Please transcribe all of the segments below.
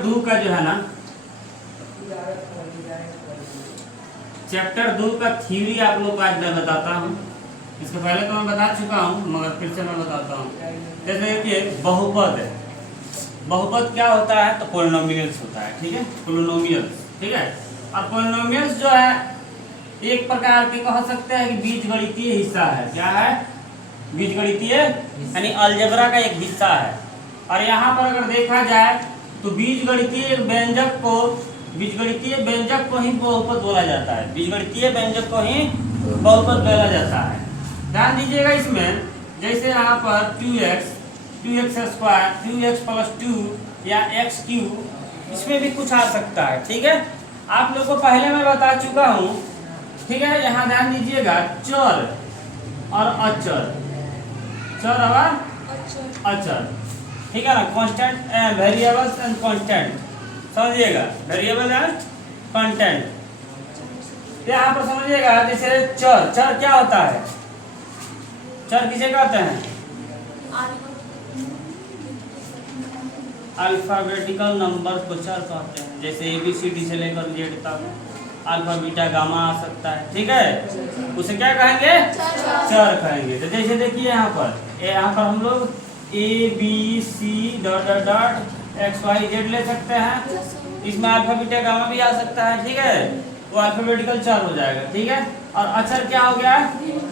Chapter 2 का जो है ना, चैप्टर 2 का थ्योरी आप लोग को आज मैं बताता हूँ। इसके पहले तो मैं बता चुका हूँ, मगर फिर से मैं बताता हूँ। जैसे कि बहुपद है, बहुपद क्या होता है? तो पोलिनोमियल्स होता है, ठीक है, पोलिनोमियल्स, ठीक है। और पोलिनोमियल्स जो है एक प्रकार के कह सकते हैं कि बीजगणितीय हिस्सा है। क्या है? बीजगणितीय, यानी अलजेब्रा का एक हिस्सा है। और यहाँ पर अगर देखा जाए तो बीजगणितीय व्यंजक को ही बहुपद बोला जाता है। बीजगणितीय व्यंजक को ही बहुपद बोला जाता है। ध्यान दीजिएगा इसमें, जैसे यहाँ पर 2x स्क्वायर, 2x प्लस 2 या x क्यूब, इसमें भी कुछ आ सकता है, ठीक है। आप लोग को पहले मैं बता चुका हूँ, ठीक है। यहाँ ध्यान दीजिएगा, चर और अचर, चर और अचर, ठीक है ना। कांस्टेंट, वेरिएबल्स एंड कांस्टेंट, समझिएगा, वेरिएबल एंड कांस्टेंट। यहाँ पर समझिएगा, जैसे चर क्या होता है? चर किसे कहते हैं? अल्फाबेटिकल नंबर को चर कहते हैं। जैसे ABCD से लेकर Z तक अल्फा बीटा गामा आ सकता है, ठीक है। उसे क्या कहेंगे? चर कहेंगे। तो जैसे देखिए यहाँ पर हम लोग ABC .x y z ले सकते हैं। इसमें अल्फा बीटा गामा भी आ सकता है, ठीक है। वो अल्फाबेटिकल चर हो जाएगा, ठीक है। और अचर क्या हो गया?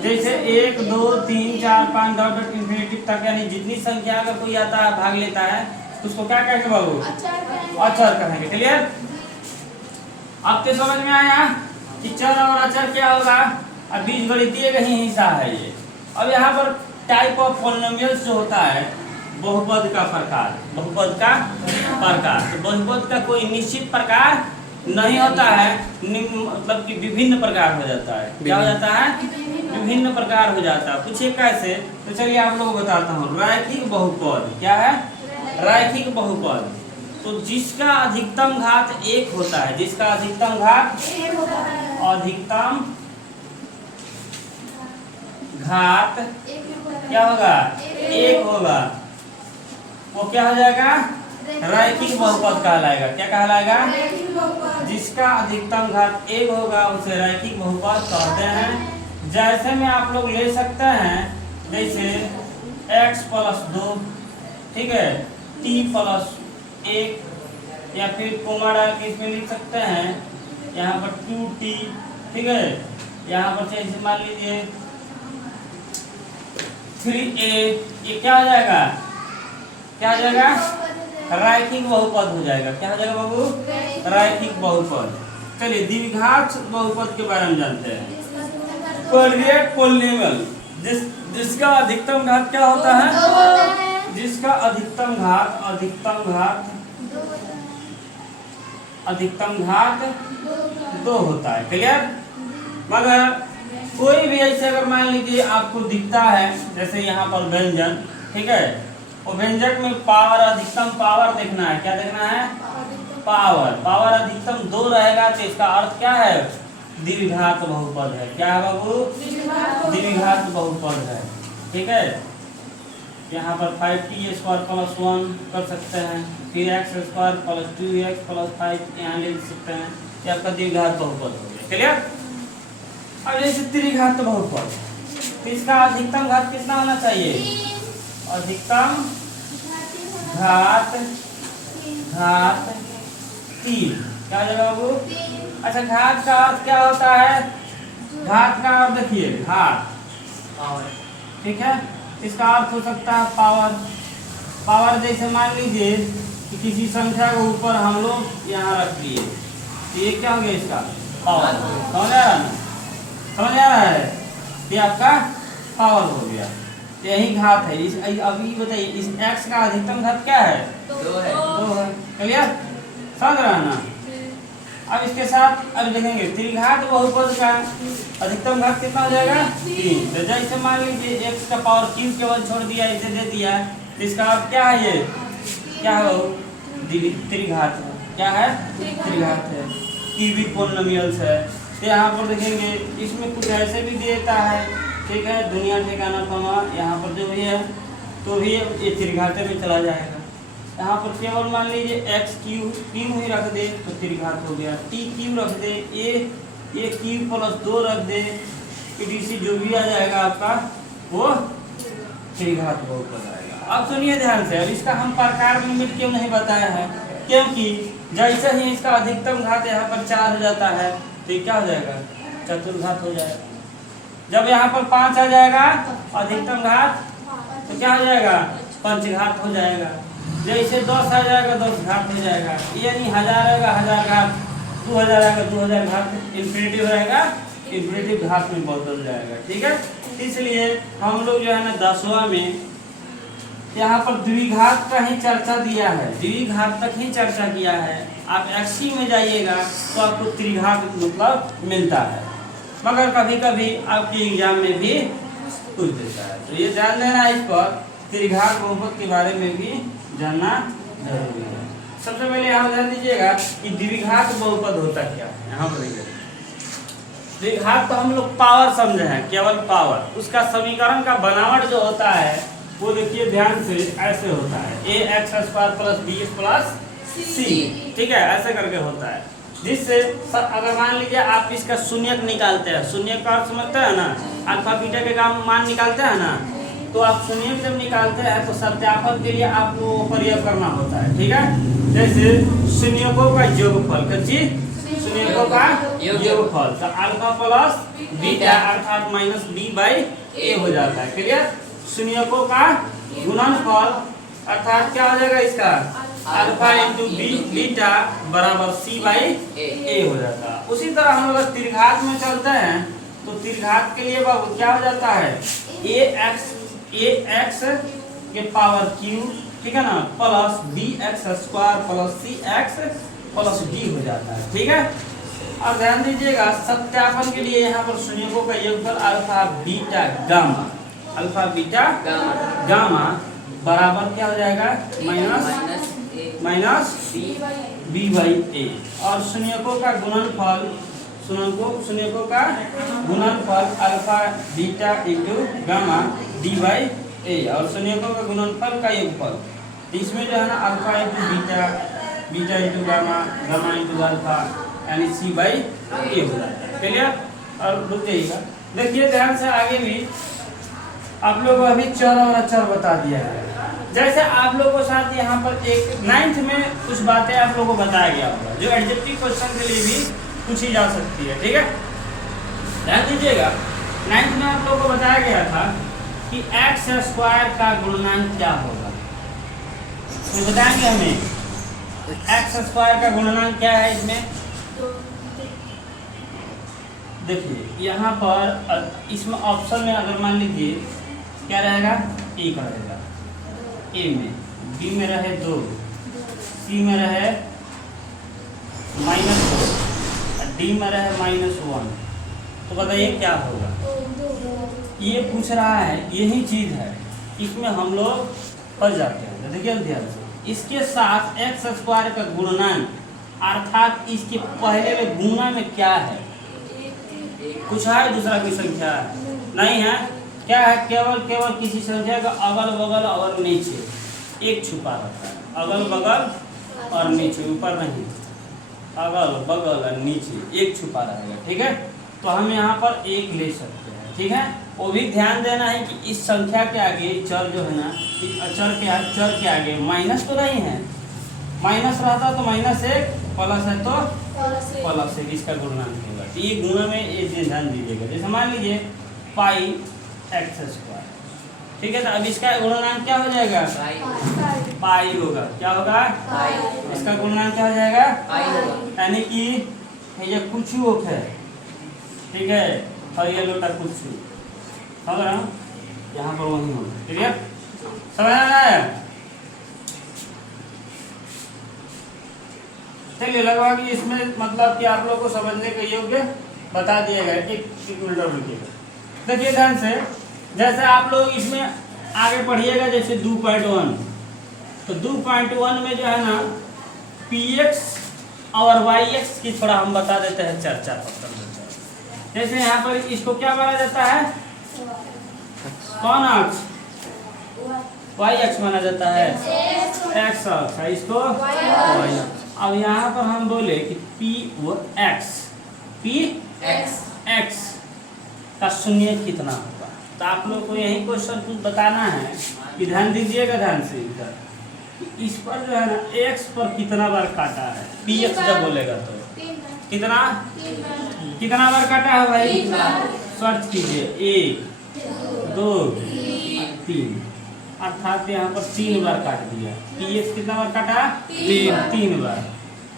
जैसे 1 2 3 4 5 डॉट इंफिनिटी तक, यानी जितनी संख्या का कोई आता है, भाग लेता है, तो उसको क्या कहेंगे बाबू? अचर कहेंगे। क्लियर? अब तो समझ में आया कि चर और अचर क्या होगा। अब बीजगणितीय का ही हिस्सा है ये। अब यहाँ पर टाइप ऑफ पॉलिनोमियल्स जो होता है, बहुपद का प्रकार, बहुपद का प्रकार। तो बहुपद का कोई निश्चित प्रकार नहीं होता है, मतलब कि विभिन्न प्रकार हो जाता है। क्या हो जाता है? विभिन्न प्रकार हो जाता है। पूछिए कैसे? तो चलिए आप लोगों को बताता हूँ। रैखिक बहुपद क्या है? रैखिक बहुपद, तो जिसका अधिकतम घात 1 होता है, जिसका अधिकतम घात, अधिकतम घात क्या होगा? 1 होगा, वो क्या हो जाएगा? रैखिक बहुपद कहलाएगा। क्या कहलाएगा? जिसका अधिकतम घात 1 होगा उसे रैखिक बहुपद कहते हैं। जैसे में आप लोग ले सकते हैं, जैसे x प्लस 2, ठीक है, t प्लस 1, या फिर कोमा डाल के इसमें लिख सकते हैं यहाँ पर 2t, ठीक है। यहाँ पर जैसे मान लीजिए 3a, ये क्या हो जाएगा? क्या हो जाएगा? रैखिक बहुपद हो जाएगा। क्या हो जाएगा बाबू? रैखिक बहुपद। चलिए द्विघात बहुपद के बारे में जानते हैं। कोलिएट पोलिनोमियल, जिसका अधिकतम घात क्या होता है? जिसका अधिकतम घात 2 होता है। क्लियर? मगर कोई भी ऐसे अगर मान लीजिए आपको दिखता है, जैसे यहाँ पर व्यंजन, ठीक है, और व्यंजक में पावर, अधिकतम पावर देखना है। क्या देखना है? पावर अधिकतम 2 रहेगा, तो इसका अर्थ क्या है? द्विघात बहुपद है। क्या है बाबू? द्विघात बहुपद है, ठीक है। यहाँ पर 5t² प्लस 1 कर सकते हैं, फिर x² प्लस 2x प्लस 5 यहाँ ले सकते हैं। ये आपका द्विघात बहुपद हो गया। क्लियर? अब जैसे त्रिघात बहुपद, तो इसका अधिकतम घात कितना होना चाहिए? अधिकतम घात 3। क्या हो जाएगा बाबू? अच्छा, घात का अर्थ क्या होता है? घात का अर्थ देखिए, घात, ठीक है, इसका अर्थ हो सकता है पावर। जैसे मान लीजिए कि किसी संख्या के ऊपर हम लोग यहाँ रख लिए, तो ये क्या हो गया? इसका पावर। समझ आ रहा है? समझ आ रहा है? ये आपका पावर हो गया। यही घात है। अभी बताइए, इस x का अधिकतम घात क्या है? 2 है। क्लियर? समझ रहा है ना? अब इसके साथ अब देखेंगे त्रिघात बहुपद का अधिकतम घात कितना हो जाएगा? 3। तो जैसे मान लीजिए x का पावर क्यूब केवल छोड़ दिया, इसे दे दिया, तो इसका अर्थ क्या है? ये क्या है? त्रिघात है। क्या है? त्रिघात है। क्यूबिक पोलिनोमियल्स है। तो यहाँ पर देखेंगे, इसमें कुछ ऐसे भी देता है, ठीक है, दुनिया ठिकाना कमा, यहाँ पर जो भी है तो भी ये त्रिघाते में चला जाएगा। यहाँ पर केवल मान लीजिए एक्स क्यू ही रख दे तो त्रिघात हो गया, टी क्यू रख दे, ए क्यू प्लस 2 रख दे, ईडीसी जो भी आ जाएगा आपका वो त्रिघात बहुपद आएगा। अब सुनिए ध्यान से, अब इसका हम प्रकार लिमिट क्यों नहीं बताया है, क्योंकि जैसे ही इसका अधिकतम घात यहाँ पर 4 हो जाता है तो ये क्या हो जाएगा, चतुर्घात हो जाएगा। जब यहाँ पर 5 आ जाएगा अधिकतम घात तो क्या हो जाएगा, पंचघात हो जाएगा। जैसे 10 आ जाएगा 10 घात हो जाएगा, यानी 1000 आएगा 1000 घात, 2000 आएगा 2000 घात, इन्फिनिटिव रहेगा इन्फिनिटिव घात में बदल जाएगा। ठीक है, इसलिए हम लोग जो है ना 10वां में यहाँ पर द्विघात का ही चर्चा दिया है, द्विघात तक ही चर्चा किया है। आप एक्सी में जाइएगा तो आपको त्रिघात मतलब मिलता है, मगर कभी कभी आपके एग्जाम में भी पूछ देता है, तो ये ध्यान देना इस पर, त्रिघात बहुपद के बारे में भी जानना जरूरी है। सबसे पहले यहाँ ध्यान दीजिएगा कि द्विघात बहुपद होता क्या है। यहाँ पर देखिए द्विघात तो हम लोग पावर समझे हैं, केवल पावर, उसका समीकरण का बनावट जो होता है वो देखिए ध्यान से ऐसे होता है, a x square plus b x plus c, ठीक है, ऐसे करके होता है। जिससे अगर मान लीजिए आप इसका शून्यक निकालते हैं, शून्यक का अर्थ समझते हैं ना, अल्फा बीटा के मान निकालते हैं ना, तो आप शून्यक जब निकालते हैं तो सत्यापन के लिए आपको प्रयोग करना होता है। ठीक है, जैसे शून्यकों का योगफल, शून्यकों का योगफल, तो अल्फा प्लस बीटा अर्थात माइनस बी बाई ए हो जाता है। क्लियर, शून्यकों का गुणनफल अर्थात क्या हो जाएगा इसका, अल्फा इंटू बीटा बराबर सी बाई ए हो जाता है। उसी तरह हम लोग त्रिघात में चलते हैं तो त्रिघात के लिए बाबू क्या हो जाता है, ए एक्स के पावर क्यू, ठीक है ना, plus b x square plus c x plus d हो जाता है। ठीक है, अब ध्यान दीजिएगा सत्यापन के लिए यहाँ पर शून्यकों का योगफल alpha beta gamma, alpha beta gamma बराबर क्या हो जाएगा, माइनस बी बाई ए, और शून्यकों का गुणनफल, शून्यकों का गुणनफल alpha beta into gamma d by a, और शून्यकों का गुणनफल का योगफल, इसमें जो है ना alpha into beta, beta into gamma, gamma into alpha, यानी सी बाई ए हो जाता है। क्लियर, और रुक जाइएगा, देखिए ध्यान से आगे भी आप लोगों को अभी चर और अचर बता दिया है। जैसे आप लोगों को साथ यहाँ पर एक 9th में कुछ बातें आप लोगों को बताया गया होगा जो एडजेक्टिव क्वेश्चन के लिए भी पूछी जा सकती है। ठीक है, ध्यान दीजिएगा 9th में आप लोगों को बताया गया था कि एक्स स्क्वायर का गुणनांक क्या होगा, तो बताएंगे हमें एक्स स्क्वायर का गुणनांक क्या है। इसमें देखिए यहाँ पर इसमें ऑप्शन में अगर मान लीजिए क्या रहेगा, ए का रहेगा, ए में, बी में रहे 2, सी में रहे -2, डी में रहे -1, तो बताइए क्या होगा। ये पूछ रहा है, यही चीज है, इसमें हम लोग फंस जाते हैं। देखिए ध्यान से, इसके साथ एक्स स्क्वायर का गुणनांक अर्थात इसके पहले में गुणा में क्या है, कुछ है दूसरा कोई संख्या नहीं है, क्या है, केवल किसी संख्या का अगल बगल और नीचे एक छुपा रहता है, अगल बगल और नीचे, ऊपर नहीं, अगल बगल और नीचे एक छुपा रहेगा। ठीक है, तो हम यहाँ पर एक ले सकते हैं। ठीक है, वो भी ध्यान देना है कि इस संख्या के आगे चर जो है ना, चर के आगे माइनस तो नहीं है, माइनस रहता तो -1, प्लस है तो +1, इसका गुणनांक होगा। तो ये गुणा में ये ध्यान दीजिएगा, जैसे मान लीजिए पाई एक्स स्क्वायर, ठीक है, तो अब इसका गुणनांक क्या हो जाएगा, पाई होगा, क्या होगा, इसका गुणनांक क्या हो जाएगा, यानी कि ये कुछ है, ठीक है, और ये लोटा कुछ समझ रहा हूँ, यहाँ पर वही होगा। क्लियर, समझ आना है। चलिए लगभग इसमें मतलब कि आप लोग को समझने के योग्य बता दिया गया। एक मिनट और रुकिएगा, देखिए ध्यान से, जैसे आप लोग इसमें आगे पढ़िएगा, जैसे 2.1, तो 2.1 में जो है ना px और yx की थोड़ा हम बता देते हैं चर्चा। जैसे यहाँ पर इसको क्या माना जाता है, कौन अक्ष, वाई अक्ष माना जाता है, एक्स अक्ष है, इसको वाई अक्ष। अब यहाँ पर हम बोले कि पी वो एक्स, पी एक्स का शून्य कितना होगा। तो आप लोग को यही क्वेश्चन कुछ बताना है कि ध्यान दीजिएगा, ध्यान से इधर, इस पर जो है ना एक्स पर कितना बार काटा है, पी एक्स जब बोलेगा तो कितना बार काटा है भाई, सर्च कीजिए, 1 2 3, अर्थात यहाँ पर 3 बार काट दिया। पी एक्स कितना बार काटा, 3 बार।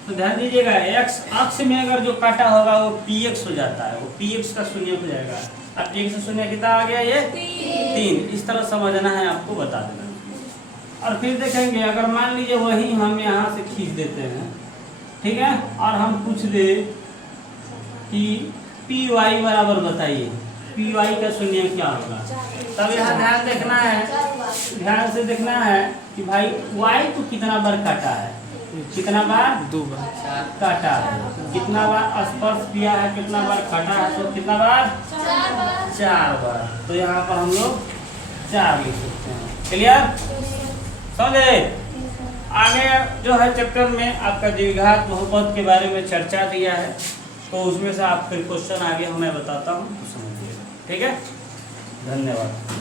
तो ध्यान दीजिएगा, एक्स अक्ष में अगर जो काटा होगा वो पी एक्स हो जाता है, वो पी एक्स का शून्य हो जाएगा। अब पी एक्स का शून्य कितना आ गया, ये 3। इस तरह समझना है आपको, बता देना। और फिर देखेंगे अगर मान लीजिए वही हम यहाँ से खींच देते हैं, ठीक है, और हम पूछ दे कि पी वाई बराबर बताइए, पी वाई का शून्य क्या होगा। तब यहाँ ध्यान देखना है, ध्यान से देखना है कि भाई वाई को कितना बार काटा है, कितना बार, 2 बार काटा है, कितना बार स्पर्श किया है, कितना बार काटा है, तो कितना बार, 4 बार। तो यहाँ पर हम लोग 4 लिख सकते हैं। क्लियर, समझे। आगे जो है चैप्टर में आपका द्विघात बहुपद के बारे में चर्चा दिया है, तो उसमें से आप फिर क्वेश्चन आगे मैं बताता हूँ, तो समझिएगा। ठीक है, धन्यवाद।